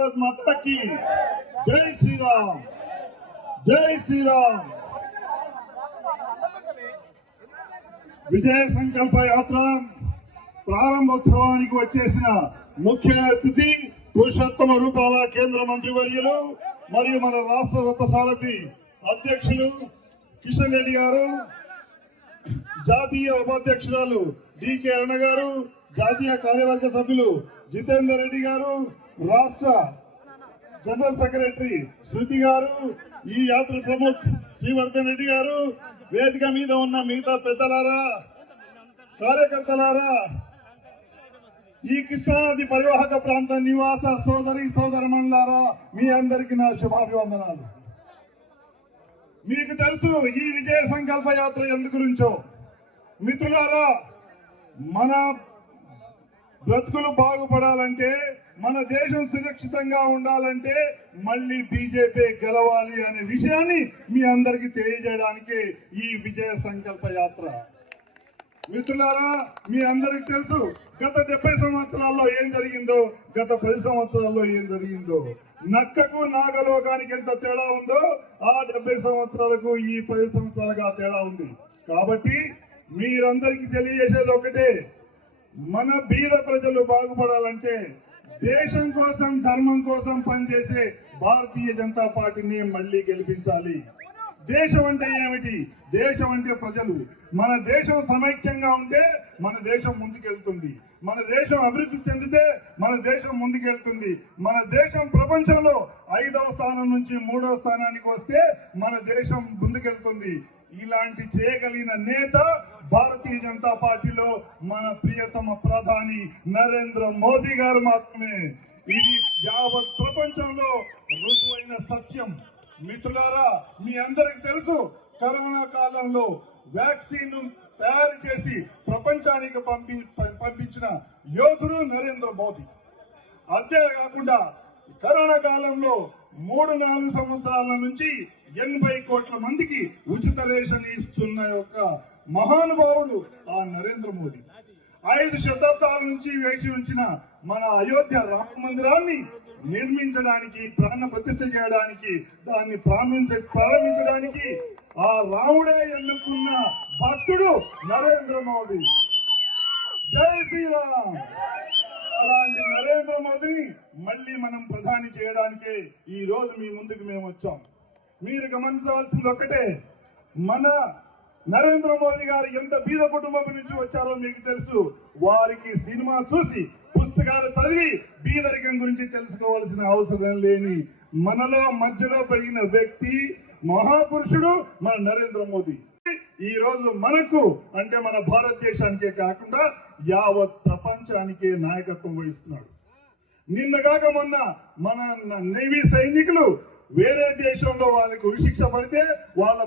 माता की जय श्री राम, जय श्री राम। విజయ సంకల్ప యాత్ర ప్రారంభోత్సవానికి వచ్చేసిన ముఖ్య అతిథి పురుషోత్తమ రూపాల కేంద్ర మంత్రి వర్యులు మరియు మన రాష్ట్ర రథసారథి అధ్యక్షులు కిషన్ రెడ్డి గారు, జాతీయ ఉపాధ్యక్షురాలు డికే అరుణ గారు, జాతీయ కార్యవర్గ సభ్యులు జితేందర్ రెడ్డి గారు, రాష్ట్ర జనరల్ సెక్రటరీ శృతి గారు, ఈ యాత్ర ప్రముఖ్ శ్రీవర్ధన్ రెడ్డి గారు, వేదిక మీద ఉన్న మిగతా పెద్దలారా, కార్యకర్తలారా, ఈ కృష్ణానది పరివాహక ప్రాంత నివాస సోదరి సోదరమణులారా, మీ అందరికీ నా శుభాభివందనాలు. మీకు తెలుసు ఈ విజయ సంకల్ప యాత్ర ఎందు గురించో. మిత్రులారా, మన బ్రతుకులు బాగుపడాలంటే, మన దేశం సురక్షితంగా ఉండాలంటే మళ్ళీ బీజేపీ గెలవాలి అనే విషయాన్ని మీ అందరికీ తెలియజేయడానికి ఈ విజయ సంకల్ప యాత్ర. మిత్రులారా, మీ అందరికి తెలుసు గత 70 సంవత్సరాల్లో ఏం జరిగిందో, గత 10 సంవత్సరాల్లో ఏం జరిగిందో. నక్కకు నాగలోకానికి ఎంత తేడా ఉందో ఆ 70 సంవత్సరాలకు ఈ 10 సంవత్సరాలుగా తేడా ఉంది. కాబట్టి మీరందరికీ తెలియజేసేది ఒకటే, మన బీద ప్రజలు బాగుపడాలంటే దేశం కోసం ధర్మం కోసం పనిచేసే భారతీయ జనతా పార్టీని మళ్ళీ గెలిపించాలి. దేశం అంటే ఏమిటి? దేశం అంటే ప్రజలు. మన దేశం సమైక్యంగా ఉంటే మన దేశం ముందుకెళ్తుంది. మన దేశం అభివృద్ధి చెందితే మన దేశం ముందుకెళ్తుంది. మన దేశం ప్రపంచంలో 5వ స్థానం నుంచి 3వ స్థానానికి వస్తే మన దేశం ముందుకెళ్తుంది. ఇలాంటి చేయగలిగిన నేత భారతీయ జనతా పార్టీలో మన ప్రియతమ ప్రధాని నరేంద్ర మోదీ గారు మాత్రమే. ఇది యావత్ ప్రపంచంలో రుజువైన సత్యం. మిత్రులారా, మీ అందరికి తెలుసు, కరోనా కాలంలో వ్యాక్సిన్ తయారు చేసి ప్రపంచానికి పంపించిన యోధుడు నరేంద్ర మోదీ. అంతేకాకుండా కరోనా కాలంలో 3-4 సంవత్సరాల నుంచి 80 కోట్ల మందికి ఉచిత రేషన్ ఇస్తున్న యొక్క మహానుభావుడు ఆ నరేంద్ర మోదీ. 5 శతాబ్దాల నుంచి వేచి ఉంచిన మన అయోధ్య రామ మందిరాన్ని నిర్మించడానికి, ప్రాణ ప్రతిష్ఠ చేయడానికి, దాన్ని ప్రారంభించడానికి ఆ రాముడే ఎన్నుకున్న భక్తుడు నరేంద్ర మోదీ. జై శ్రీరామ్. అలాంటి నరేంద్ర మోదీని మళ్ళీ మనం ప్రధాని చేయడానికే ఈ రోజు మీ ముందుకు మేము వచ్చాం. మీరు గమనించవలసింది ఒకటే, మన నరేంద్ర మోదీ గారు ఎంత బీద కుటుంబం నుంచి వచ్చారో మీకు తెలుసు. వారికి సినిమా చూసి, పుస్తకాలు చదివి బీదరికం గురించి తెలుసుకోవాల్సిన అవసరం లేని మనలో మధ్యలో పెరిగిన వ్యక్తి, మహాపురుషుడు మన నరేంద్ర మోదీ. ఈ రోజు మనకు అంటే మన భారతదేశానికే కాకుండా యావత్ ప్రపంచానికే నాయకత్వం వహిస్తున్నాడు. నిన్నగాక మొన్న మన నేవీ సైనికులు వేరే దేశంలో వాళ్ళకి ఉరిశిక్ష పడితే వాళ్ళ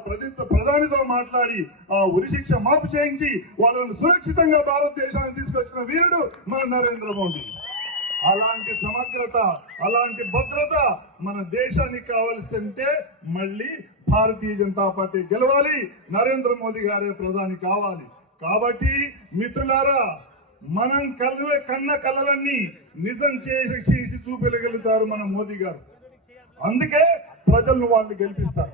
ప్రధానితో మాట్లాడి ఆ ఉరిశిక్ష మాపు చేయించి వాళ్ళను సురక్షితంగా భారతదేశానికి తీసుకొచ్చిన వీరుడు మన నరేంద్ర మోదీ. అలాంటి సమగ్రత, అలాంటి భద్రత మన దేశానికి కావాల్సింటే మళ్ళీ భారతీయ జనతా పార్టీ గెలవాలి, నరేంద్ర మోదీ గారే ప్రధాని కావాలి. కాబట్టి మిత్రులారా, మనం కన్న కలలన్నీ నిజం చేసి చూపెలగలుగుతారు మన మోదీ గారు. అందుకే ప్రజలను వాళ్ళు గెలిపిస్తారు.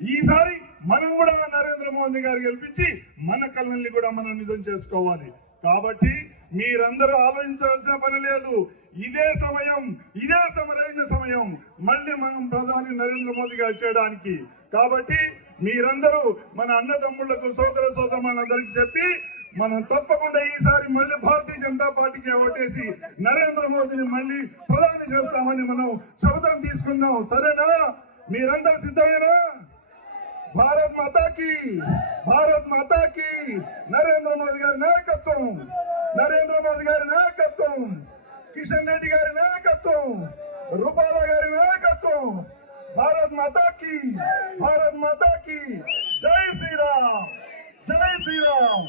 ఈసారి మనం కూడా నరేంద్ర మోదీ గారు గెలిపించి మన కళల్ని కూడా మనం నిజం చేసుకోవాలి. కాబట్టి మీరందరూ ఆలోచించాల్సిన పని లేదు. ఇదే సమయం, ఇదే సమరైన సమయం మళ్ళీ మనం ప్రధాని నరేంద్ర మోదీ గారు చేయడానికి. కాబట్టి మీరందరూ మన అన్నదమ్ముళ్లకు, సోదర సోదరులందరికీ చెప్పి మనం తప్పకుండా ఈసారి మళ్ళీ భారతీయ జనతా పార్టీకి ఓటేసి నరేంద్ర మోదీని మళ్ళీ ప్రధాని చేస్తామని మనం శపథం తీసుకుందాం. సరేనా? మీరందరూ సిద్ధమేనా? భారత్ మాతాకి, భారత్ మాతాకి. నరేంద్ర మోదీ గారి నాయకత్వం, నరేంద్ర మోదీ గారి నాయకత్వం, కిషన్ రెడ్డి గారి నాయకత్వం, రూపాల గారి నాయకత్వం. భారత్ మాతాకి, భారత్ మాతాకి. జై శ్రీరామ్, జై శ్రీరామ్.